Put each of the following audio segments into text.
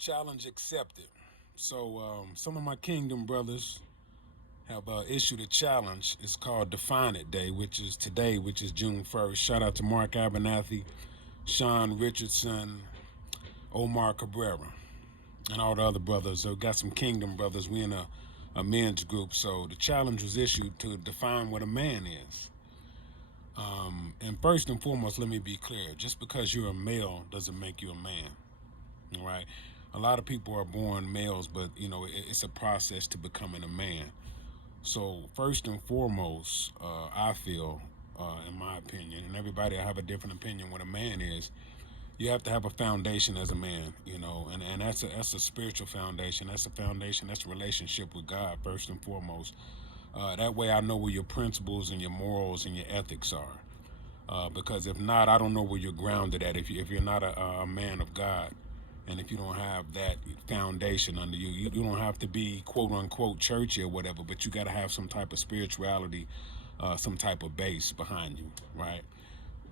Challenge accepted. So some of my Kingdom brothers have issued a challenge. It's called Define It Day, which is today, which is June 1st. Shout out to Mark Abernathy, Sean Richardson, Omar Cabrera, and all the other brothers. So we got some Kingdom brothers. We in a men's group. So the challenge was issued to define what a man is. And first and foremost, let me be clear. Just because you're a male doesn't make you a man. All right. A lot of people are born males, but it's a process to becoming a man. So first and foremost, I feel, in my opinion, and everybody have a different opinion what a man is. You have to have a foundation as a man, and that's a spiritual foundation. That's a foundation. That's a relationship with God first and foremost. That way, I know where your principles and your morals and your ethics are. Because if not, I don't know where you're grounded at. If you're not a man of God, and if you don't have that foundation under you, you don't have to be quote unquote churchy or whatever, but you got to have some type of spirituality, some type of base behind you, right?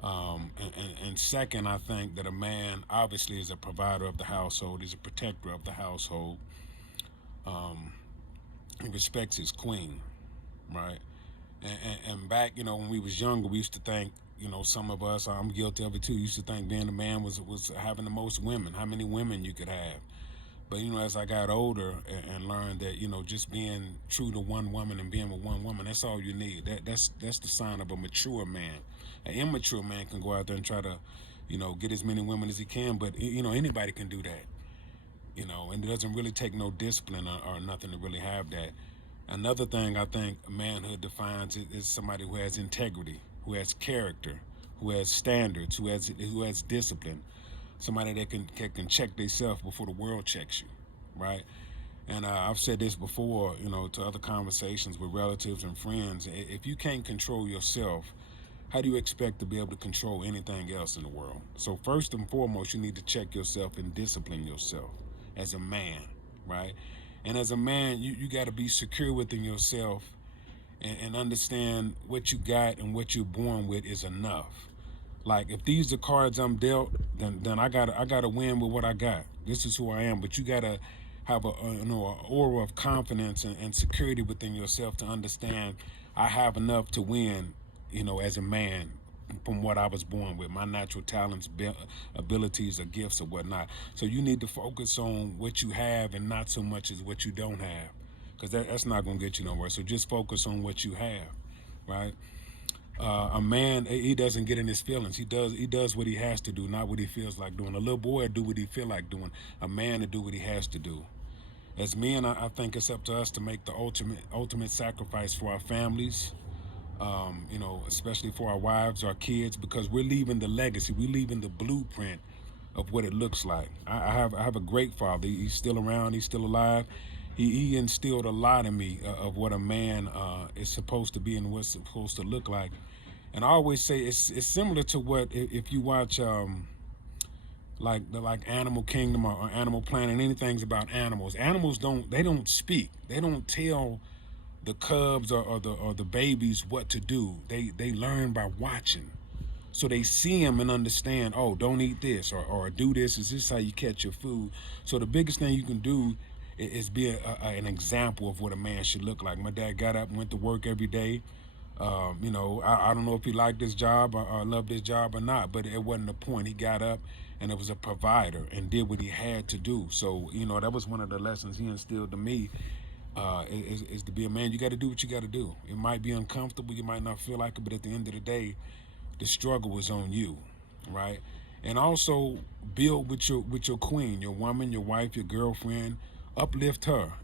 And second, I think that a man obviously is a provider of the household. He's a protector of the household. He respects his queen, right? And back, when we was younger, we used to think, some of us, I'm guilty of it too, used to think being a man was having the most women, how many women you could have. But as I got older and learned that just being true to one woman and being with one woman, that's all you need. That's the sign of a mature man. An immature man can go out there and try to get as many women as he can, but anybody can do that. And it doesn't really take no discipline or nothing to really have that. Another thing I think manhood defines is somebody who has integrity, who has character, who has standards, who has discipline. Somebody that can check themselves before the world checks you, right? And I've said this before, to other conversations with relatives and friends. If you can't control yourself, how do you expect to be able to control anything else in the world? So first and foremost, you need to check yourself and discipline yourself as a man, right? And as a man, you got to be secure within yourself and understand what you got and what you're born with is enough. Like if these are cards I'm dealt, then I gotta win with what I got. This is who I am. But you gotta have an aura of confidence and security within yourself to understand I have enough to win. As a man, from what I was born with, my natural talents, abilities, or gifts, or whatnot. So you need to focus on what you have and not so much as what you don't have, because that's not gonna get you nowhere. So just focus on what you have, right? A man, he doesn't get in his feelings. He does what he has to do, not what he feels like doing. A little boy will do what he feel like doing. A man will do what he has to do. As men, I think it's up to us to make the ultimate sacrifice for our families, especially for our wives, our kids, because we're leaving the legacy, we're leaving the blueprint of what it looks like. I have a great father. He's still around. He's still alive. He instilled a lot in me of what a man is supposed to be and what's supposed to look like. And I always say it's similar to what if you watch like Animal Kingdom or Animal Planet, anything's about animals. Animals don't speak. They don't tell the cubs or the babies what to do. They learn by watching. So they see them and understand, oh, don't eat this or do this. Is this how you catch your food? So the biggest thing you can do is be an example of what a man should look like. My dad got up and went to work every day. I don't know if he liked his job or loved his job or not, but it wasn't the point. He got up and it was a provider and did what he had to do. So, that was one of the lessons he instilled to me, is to be a man. You got to do what you got to do. It might be uncomfortable. You might not feel like it, but at the end of the day, the struggle is on you, right? And also build with your queen, your woman, your wife, your girlfriend. Uplift her,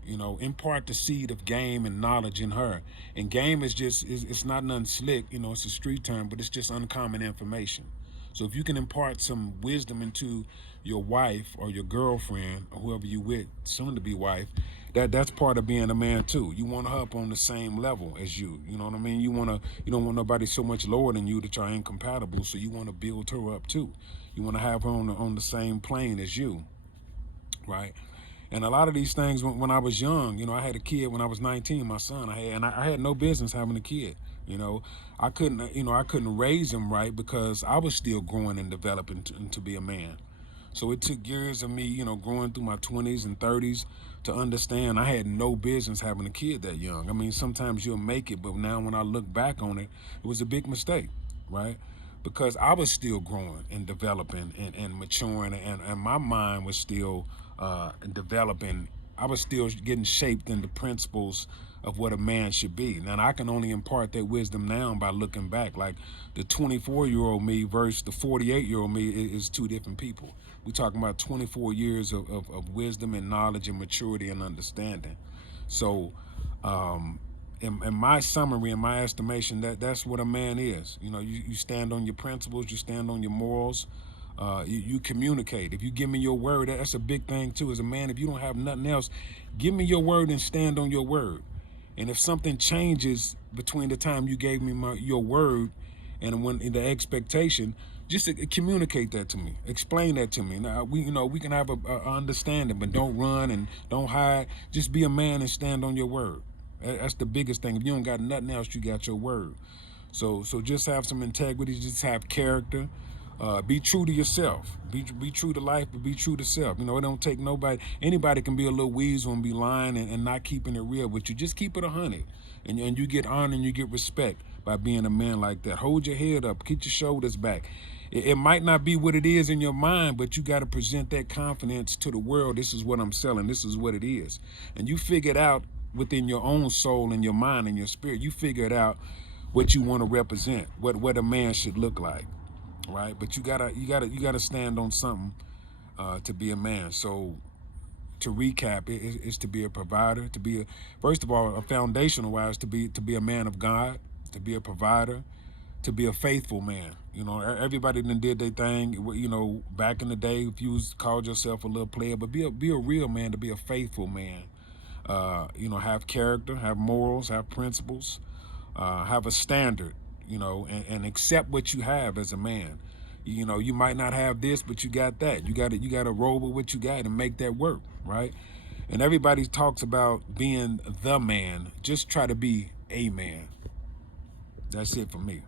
impart the seed of game and knowledge in her. And game is it's not nothing slick, it's a street term, but it's just uncommon information. So if you can impart some wisdom into your wife or your girlfriend or whoever you with, soon to be wife, that's part of being a man too. You want her up on the same level as you. You know what I mean? You don't want nobody so much lower than you that y'all incompatible. So you want to build her up too. You want to have her on the same plane as you, right? And a lot of these things, when I was young, I had a kid when I was 19, my son. I had no business having a kid. I couldn't raise him right because I was still growing and developing to be a man. So it took years of me, growing through my 20s and 30s to understand I had no business having a kid that young. I mean, sometimes you'll make it, but now when I look back on it, it was a big mistake, right? Because I was still growing and developing and maturing, and my mind was still developing. I was still getting shaped in the principles of what a man should be. Now, I can only impart that wisdom now by looking back. Like the 24-year-old me versus the 48-year-old me is two different people. We're talking about 24 years of wisdom and knowledge and maturity and understanding. So, um, in my summary, in my estimation, that's what a man is. You stand on your principles, you stand on your morals, you communicate. If you give me your word, that's a big thing too. As a man, if you don't have nothing else, give me your word and stand on your word. And if something changes between the time you gave me your word and when the expectation, just communicate that to me. Explain that to me. Now we can have a understanding, but don't run and don't hide. Just be a man and stand on your word. That's the biggest thing. If you don't got nothing else, you got your word. So just have some integrity. Just have character. Be true to yourself. Be true to life, but be true to self. It don't take nobody. Anybody can be a little weasel and be lying and not keeping it real, but you just keep it 100, and you get honor and you get respect by being a man like that. Hold your head up. Keep your shoulders back. It might not be what it is in your mind, but you got to present that confidence to the world. This is what I'm selling. This is what it is, and you figure it out within your own soul and your mind and your spirit. You figure it out what you want to represent, what a man should look like, right? But you gotta stand on something to be a man. So to recap, is to be a provider, to be first of all, a foundational wise, to be a man of God, to be a provider, to be a faithful man. Everybody done did their thing. Back in the day, if you called yourself a little player, but be a real man, to be a faithful man. Have character, have morals, have principles, have a standard, and accept what you have as a man. You might not have this, but you got that. You got to roll with what you got and make that work, right? And everybody talks about being the man. Just try to be a man. That's it for me.